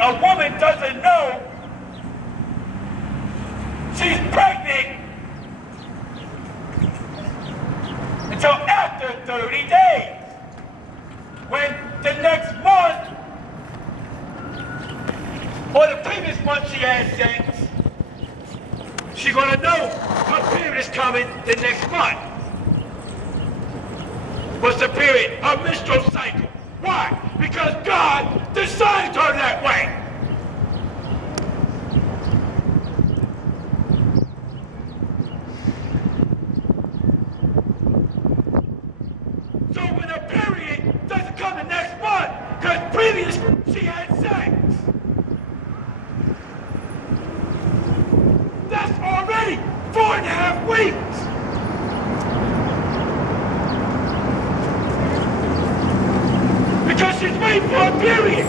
a woman doesn't know she's pregnant until after 30 days. When the next month, or the previous month she had sex, she's gonna know her period is coming the next month. What's the period? Her menstrual cycle. Why? Because God designed her that way. So when a period doesn't come the next month, because previously she had sex, that's already 4.5 weeks. Because she's waiting for a period.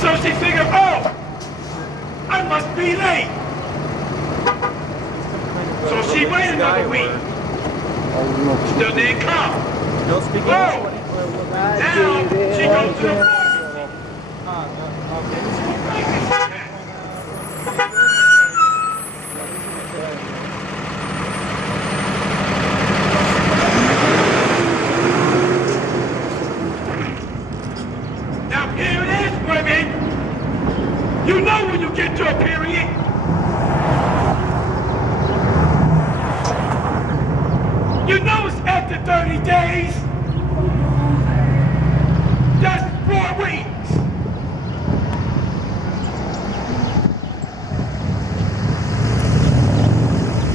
So she figured, oh, I must be late. So she waited another week. Still didn't come. Oh, now she goes to the Now here it is, women. You know when you get to a period. You know it's after 30 days. That's 4 weeks.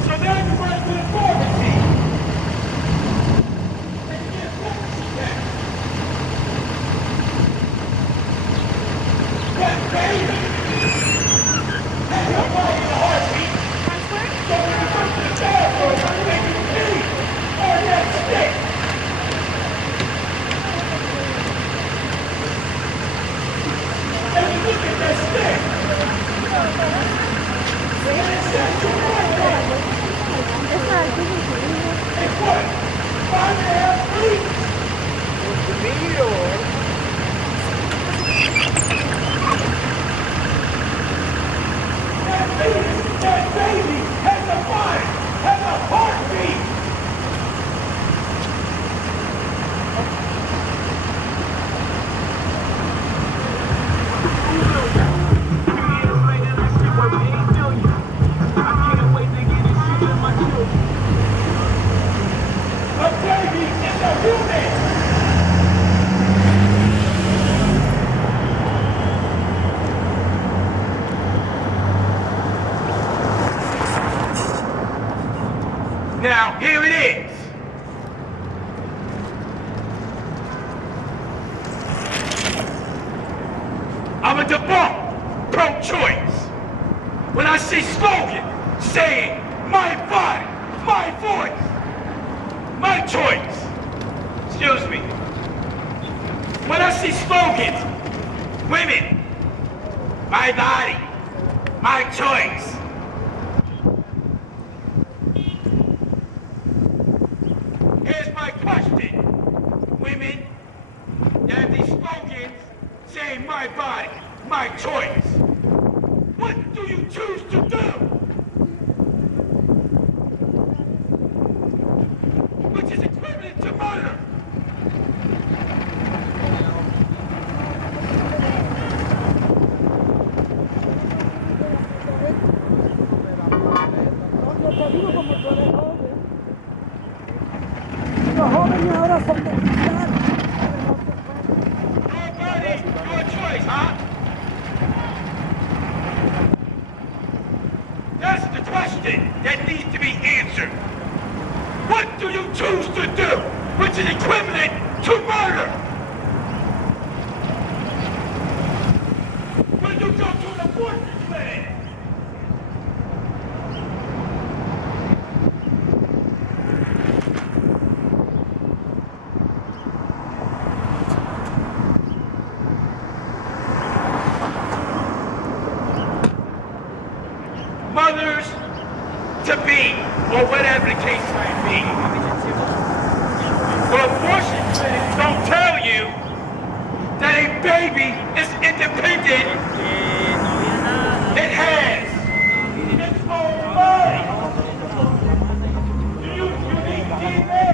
So now you run to the pharmacy. And you get what you get. That baby has your body in a heartbeat. So when you go to the bathroom, you make it pee or that stick. And you look at that stick. And it says you're right there. And what? 5.5 weeks? That baby has a mind, has a heartbeat. A baby is a human. Now, here it is. I'm a debunk pro-choice. When I see slogans saying, my body, my voice, my choice. Excuse me. When I see slogans, women, my body, my choice. Here's my question. Women, that have these slogans saying my body, my choice. What do you choose to do? Which is equivalent to murder. Your choice, huh? That's the question that needs to be answered. What do you choose to do, which is equivalent to murder? When you go to an abortion clinic, mothers to be, or whatever the case might be. Well, abortion clinics don't tell you baby is independent, it has its own mind. Unique DNA,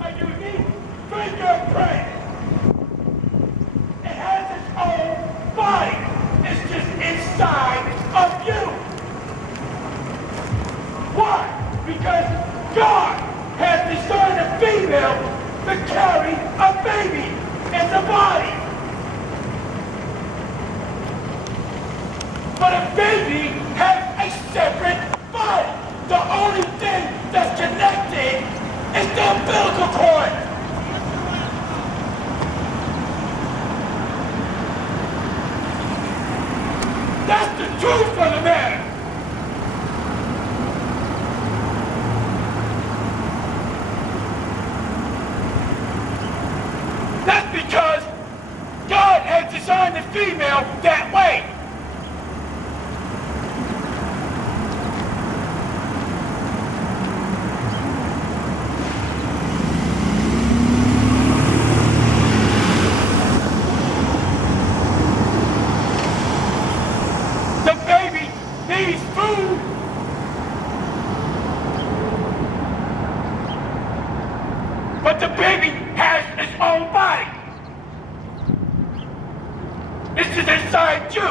a unique fingerprint. It has its own body. It's just inside of you. Why? Because God has designed a female to carry a baby in the body. But a baby has a separate body. The only thing that's connected is the umbilical cord. That's the truth of the matter. That's because God has designed the female that way. The baby needs food. But the baby has its own body. This is inside you.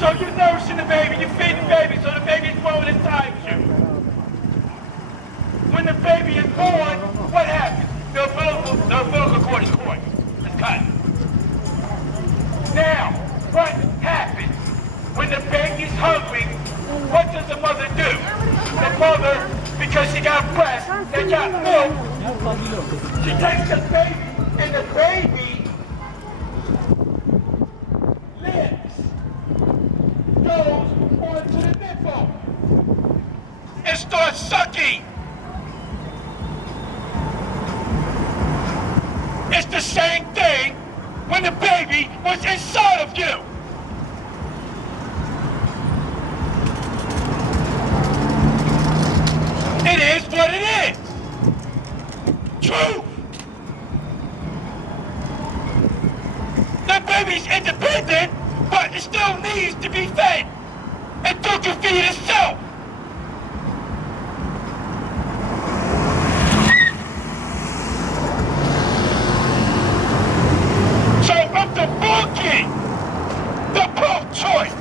So you're nourishing the baby, you feed the baby, so the baby is growing inside you. When the baby is born, what happens? The umbilical cord is cut. It's cut. Now, what happens? When the baby's hungry, what does the mother do? The mother, because she got breast, they got milk, she takes the baby, and the baby lips, goes onto the nipple, and starts sucking. It's the same thing when the baby was inside of you. It is what it is. True. The baby's independent, but it still needs to be fed. It can feed itself. So I'm debunking the pro-choice.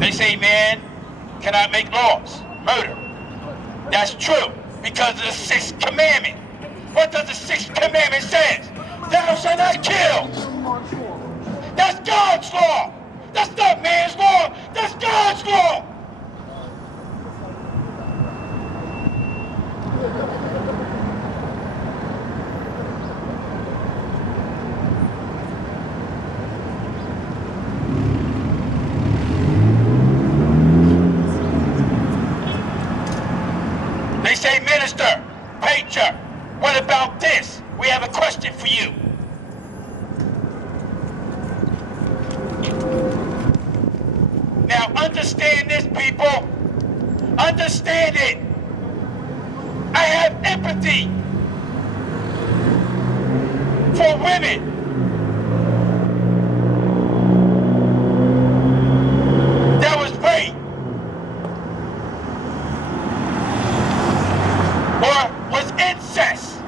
They say man cannot make laws, murder. That's true because of the sixth commandment. What does the sixth commandment say? Thou shalt not kill. That's God's law. That's not man's law. That's God's law. They say, minister, preacher, what about this? We have a question for you. Now understand this, people. Understand it. I have empathy for women. That was raped. Or was incest.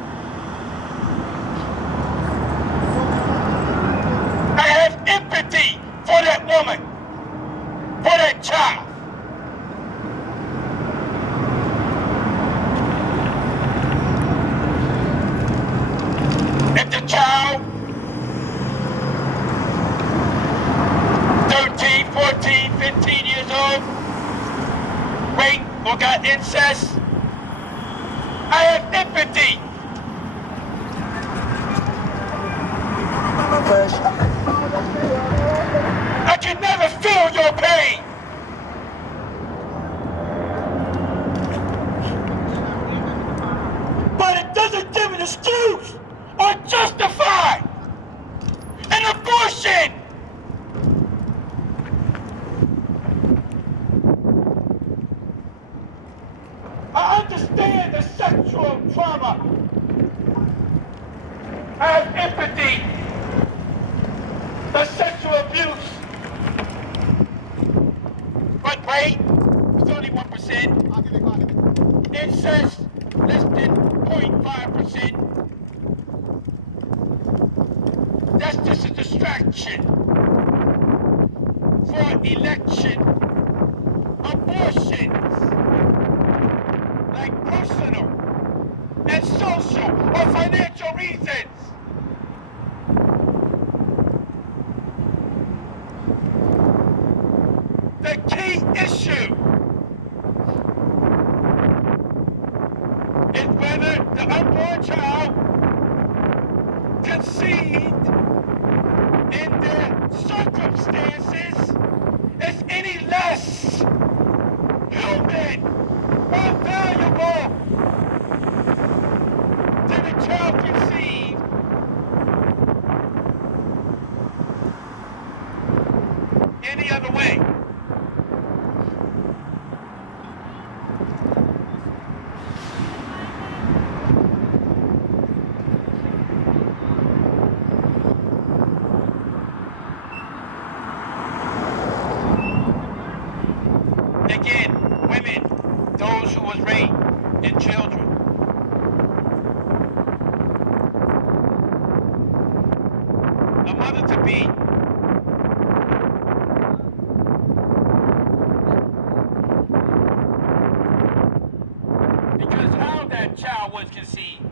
I have empathy for that woman, for that child. If the child, 13, 14, 15 years old, raped or got incest, I have empathy. I can never feel your pain. the sexual trauma. Have empathy. The sexual abuse. But rape, it's only 1%. Incest, less than 0.5%. That's just a distraction for election abortions, like personal and social or financial reasons. The key issue is whether the unborn child conceived in their circumstances is any less human or valuable than a child conceived any other way. Again, women, those who was raped, and children. A mother-to-be. Because how that child was conceived.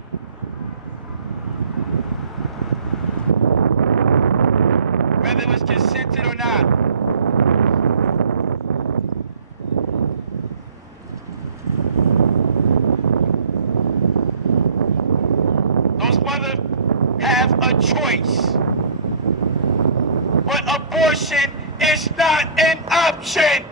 Whether it was consented or not. Those mothers have a choice. But abortion is not an option.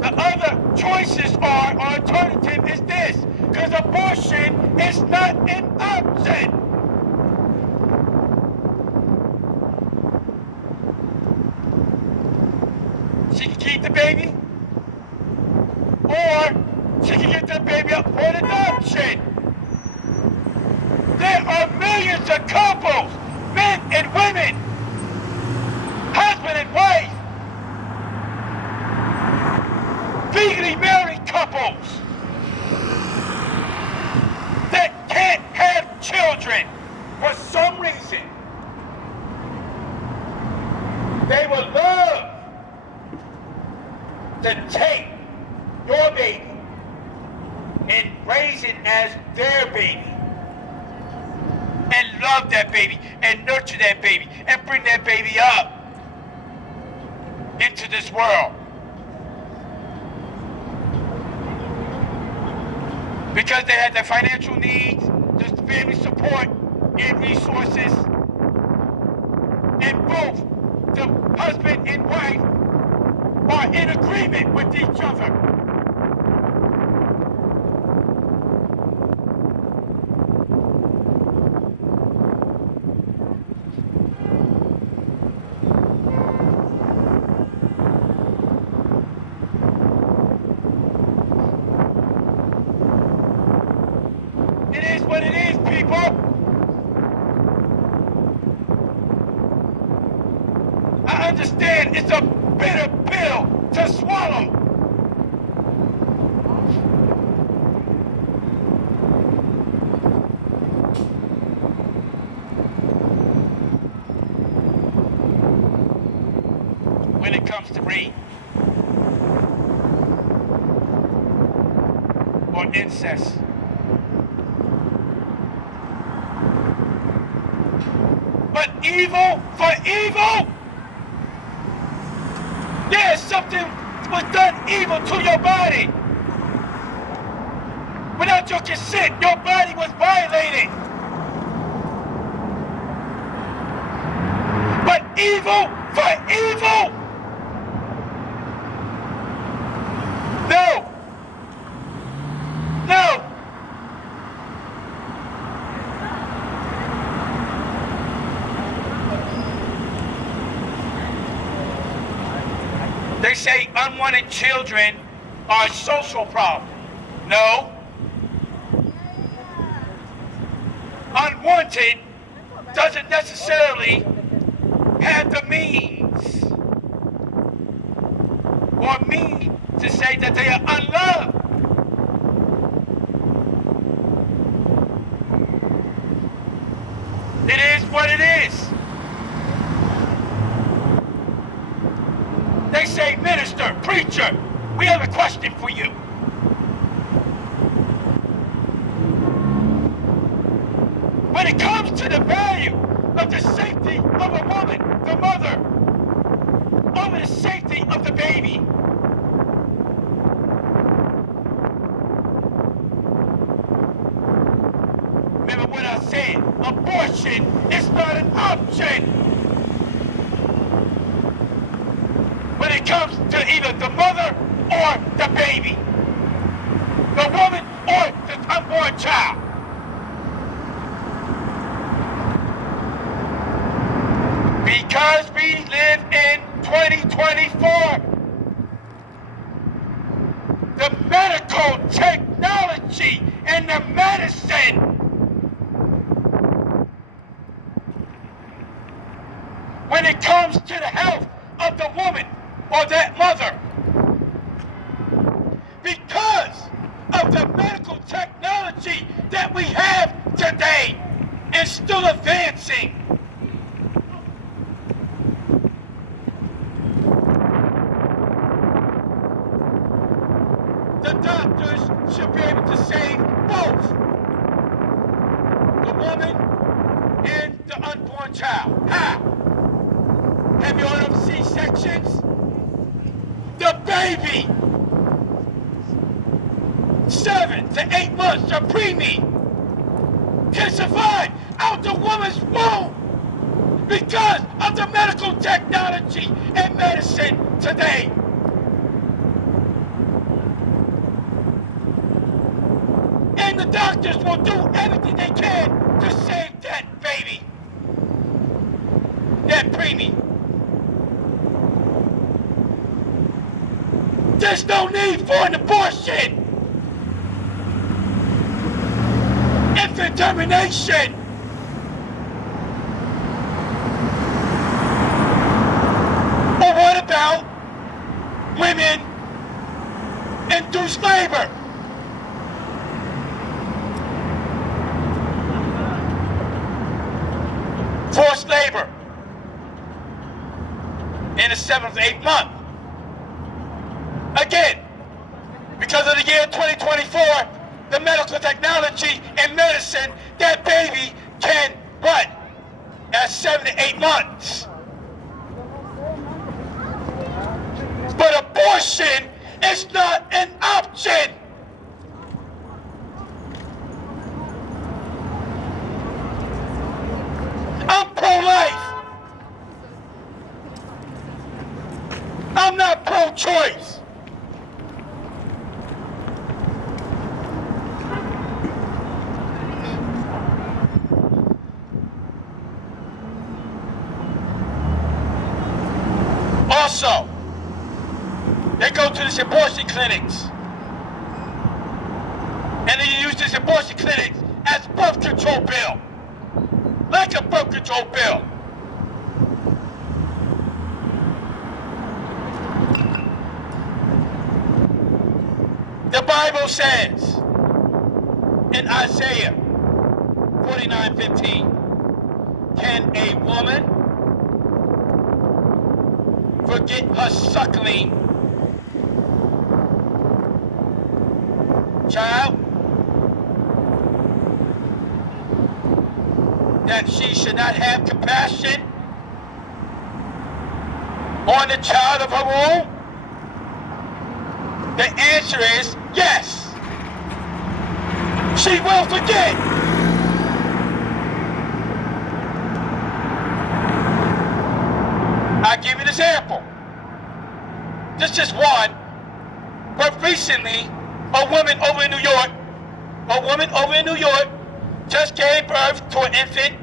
The other choices are, or alternative is this, because abortion is not an option. She can keep the baby, or she can get the baby up for an adoption. There are millions of couples, men and women, husband and wife, legally married couples that can't have children for some reason. They would love to take your baby and raise it as their baby and love that baby and nurture that baby and bring that baby up into this world. Because they had the financial needs, the family support, and resources, and both the husband and wife are in agreement with each other. It is what it is, people. I understand it's a bitter pill to swallow. When it comes to rape or incest. But evil for evil? Yes, something was done evil to your body. Without your consent, your body was violated. But evil for evil? No. No. They say unwanted children are a social problem. No. Unwanted doesn't necessarily have the means or mean to say that they are unloved. It is what it is. They say, minister, preacher, we have a question for you. When it comes to the value of the safety of a woman, the mother, over the safety of the baby, remember what I said, abortion is not an option. When it comes to either the mother or the baby, the woman or the unborn child. Because we live in 2024, the medical technology and the medicine when it comes to the health of the woman or that mother, because of the medical technology that we have today and still advancing, the doctors should be able to save both the woman and the unborn child. How? Have you heard of C-sections? The baby, 7 to 8 months of preemie, can survive out the woman's womb because of the medical technology and medicine today. And the doctors will do everything they can to save that baby, that preemie. There's no need for an abortion. Infant termination. Or what about women induced labor? Forced labor in the 7th, 8th month. Again, because of the year 2024, the medical technology and medicine, that baby can, what? At 7 to 8 months. But abortion is not an option. I'm pro-life. I'm not pro-choice. Also, they go to these abortion clinics and they use these abortion clinics as birth control pill. Like a birth control pill. The Bible says in Isaiah 49:15, can a woman forget her suckling child, that she should not have compassion on the child of her womb? The answer is yes. She will forget. I'll give you an example. This is just one, but recently, a woman over in New York just gave birth to an infant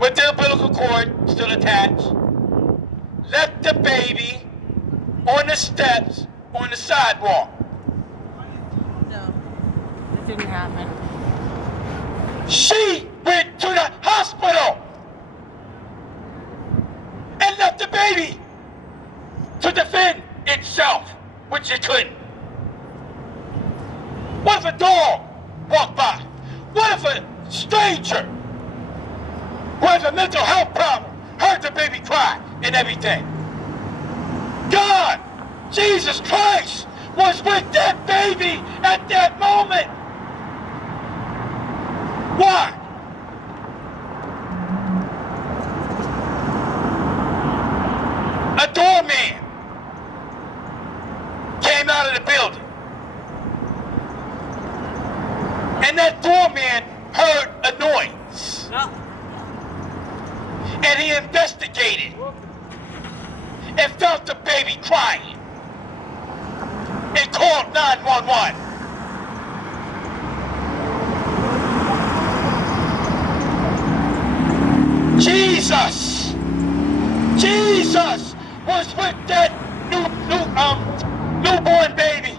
with the umbilical cord still attached, left the baby on the steps, on the sidewalk. No, it didn't happen. She went to the hospital and left the baby to defend itself, which it couldn't. What if a dog walked by? What if a stranger who has a mental health problem heard the baby cry and everything? God, Jesus Christ, was with that baby at that moment. Why? A doorman came out of the building. And that doorman heard a noise. And he investigated and felt the baby crying and called 911. Jesus was with that newborn baby.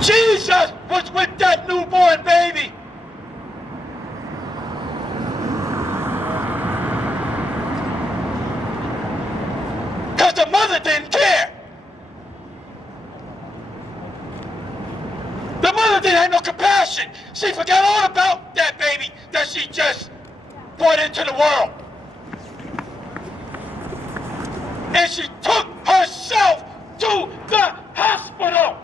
Jesus was with that newborn baby. Because the mother didn't care. The mother didn't have no compassion. She forgot all about that baby that she just brought into the world. And she took herself to the hospital.